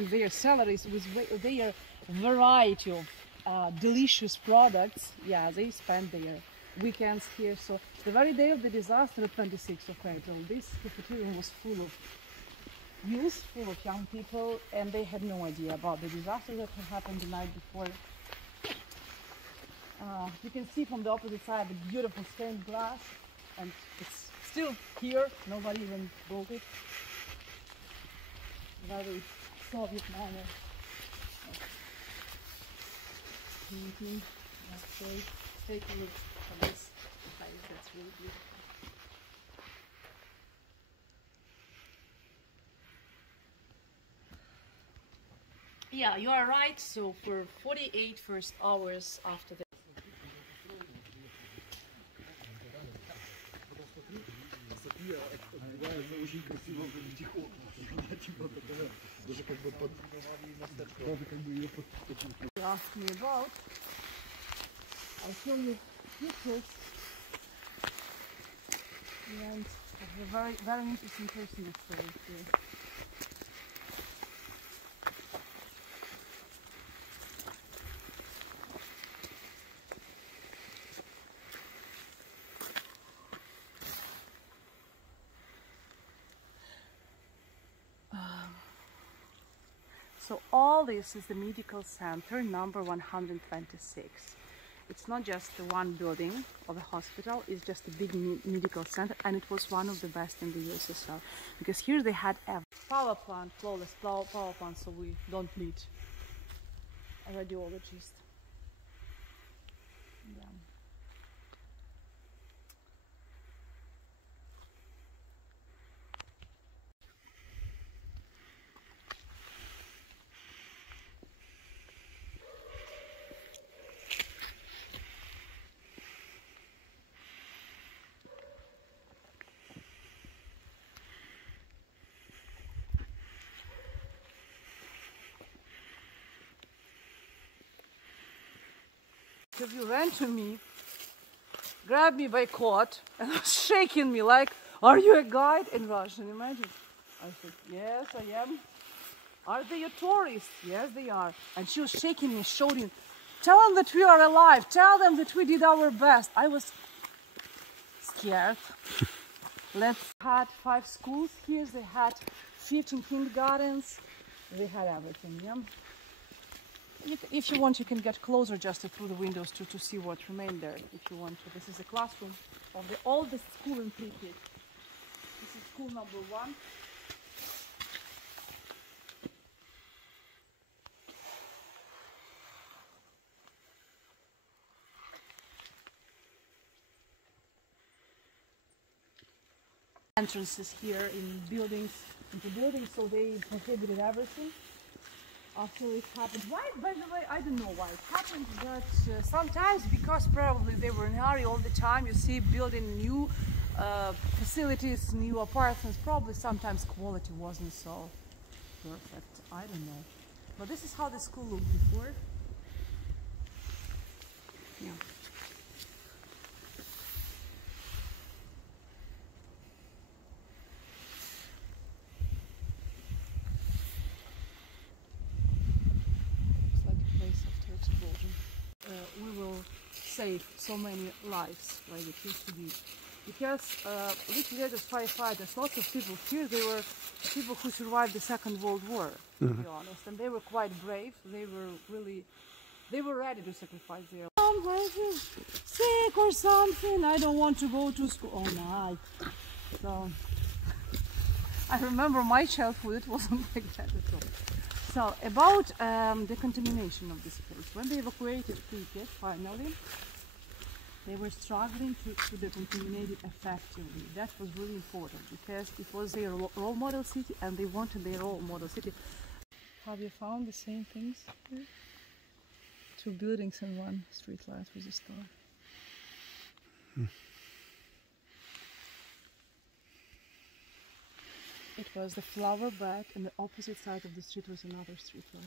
their salaries, with their variety of delicious products. Yeah, they spend their weekends here. So the very day of the disaster, 26th of April, this cafeteria was full of youth, full of young people, and they had no idea about the disaster that had happened the night before. You can see from the opposite side the beautiful stained glass, and it's still here. Nobody even broke it. Very Soviet manner. Painting. Okay. Take a look at this. That's really beautiful. Yeah, you are right. So for 48 first hours after the you asked me about, I'll show you pictures and a very interesting personal story here. So all this is the medical center number 126. It's not just the one building of a hospital, it's just a big medical center, and it was one of the best in the USSR. Because here they had a power plant, flawless power plant, so we don't need a radiologist. Yeah. Interview ran to me, grabbed me by coat, and was shaking me like, "Are you a guide?" in Russian, imagine. I said, "Yes, I am." "Are they a tourist?" "Yes, they are." And she was shaking me, shouting, "Tell them that we are alive, tell them that we did our best." I was scared. Let's had 5 schools here, they had 15 kindergartens, they had everything, yeah. If you want, you can get closer just through the windows to see what remained there, if you want to. This is a classroom of the oldest school in Pripyat. This is school number 1. Entrances here into buildings, so they prohibited everything. After it happened, why? By the way, I don't know why it happened, but sometimes because probably they were in a hurry all the time. You see, building new facilities, new apartments. Probably sometimes quality wasn't so perfect. I don't know, but this is how the school looked before. Yeah. We will save so many lives like it used to be, because liquidators, firefighters, lots of people here, they were people who survived the Second World War, to be honest, and they were quite brave. They were ready to sacrifice their lives. Sick or something, I don't want to go to school. Oh my! So I remember my childhood, it wasn't like that at all. So, about the contamination of this place. When they evacuated Pripyat, finally, they were struggling to decontaminate it effectively. That was really important, because it was their role model city, and they wanted their role model city. Have you found the same things here? 2 buildings and 1 street light with a star. It was the flower bed, and the opposite side of the street was another street light.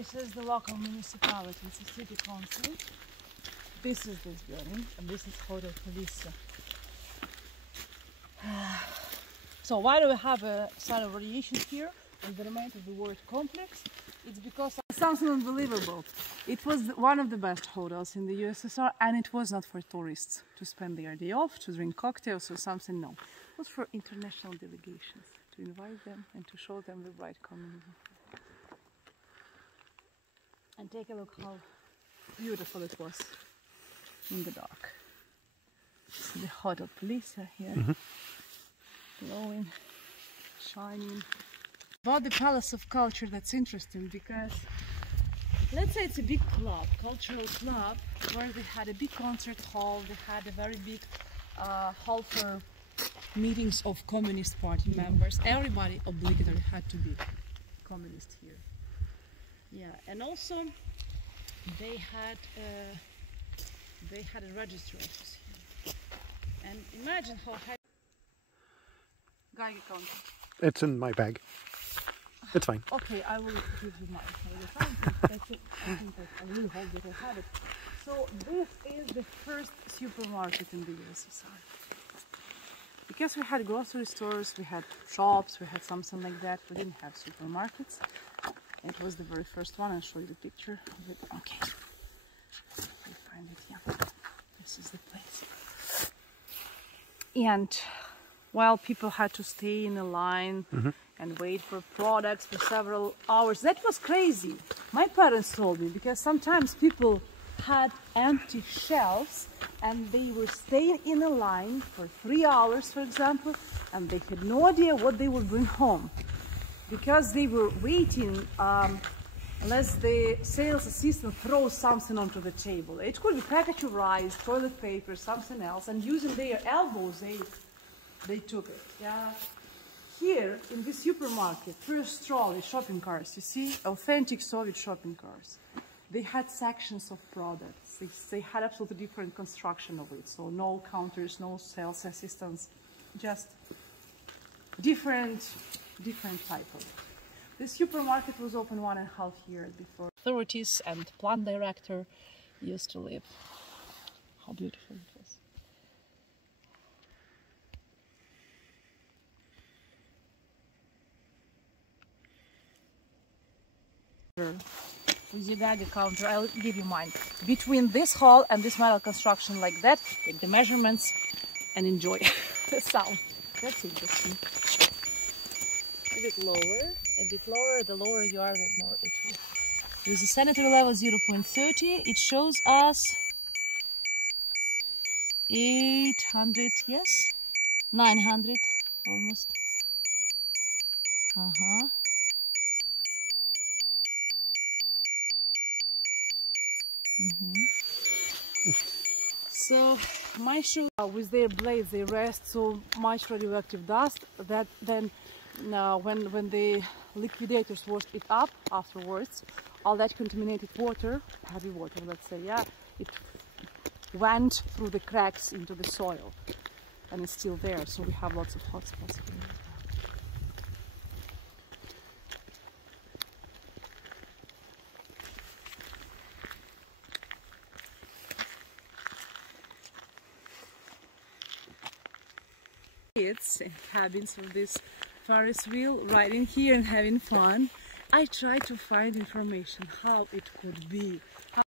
This is the local municipality, it's a city council. This is this building, and this is Hotel Polissya. So why do we have a slight variation here and the remainder of the word complex? It's because something unbelievable. It was one of the best hotels in the USSR, and it was not for tourists to spend their day off, to drink cocktails or something, no. It was for international delegations, to invite them and to show them the bright communism. And take a look how beautiful it was in the dark. So the Hotel Polissya here, glowing, shining. About the Palace of Culture, that's interesting because let's say it's a big club, cultural club, where they had a big concert hall, they had a very big hall for meetings of Communist Party members. Everybody obligatory had to be communist here. Yeah, and also they had a register office here. And imagine how high Geiger counter. It's in my bag. It's fine. Okay, I will give you mine. I really hope that I have it. So this is the first supermarket in the USSR. Because we had grocery stores, we had shops, we had something like that. We didn't have supermarkets. It was the very first one. I'll show you the picture of it. Okay. We find it, yeah. This is the place. And while people had to stay in a line and wait for products for several hours, that was crazy. My parents told me, because sometimes people had empty shelves and they were staying in a line for 3 hours, for example, and they had no idea what they would bring home. Because they were waiting unless the sales assistant throws something onto the table. It could be package of rice, toilet paper, something else, and using their elbows, they took it. Yeah. Here in this supermarket, first trolley shopping cars, you see, authentic Soviet shopping cars. They had sections of products. They had absolutely different construction of it. So no counters, no sales assistants, just different type of it. The supermarket was open 1.5 years before authorities and plant director used to live. How beautiful it was. With the Geiger counter, I'll give you mine. Between this hall and this metal construction like that, take the measurements and enjoy the sound. That's interesting. A bit lower, the lower you are, the more it will. With the sanitary level 0.30, it shows us 800, yes? 900, almost. So my shoes, with their blades, they rest so much radioactive dust that then when the liquidators washed it up afterwards, all that contaminated water, heavy water, let's say, yeah, it went through the cracks into the soil, and it's still there. So we have lots of hotspots here. Kids and cabins of this Ferris wheel, riding here and having fun. I try to find information how it could be.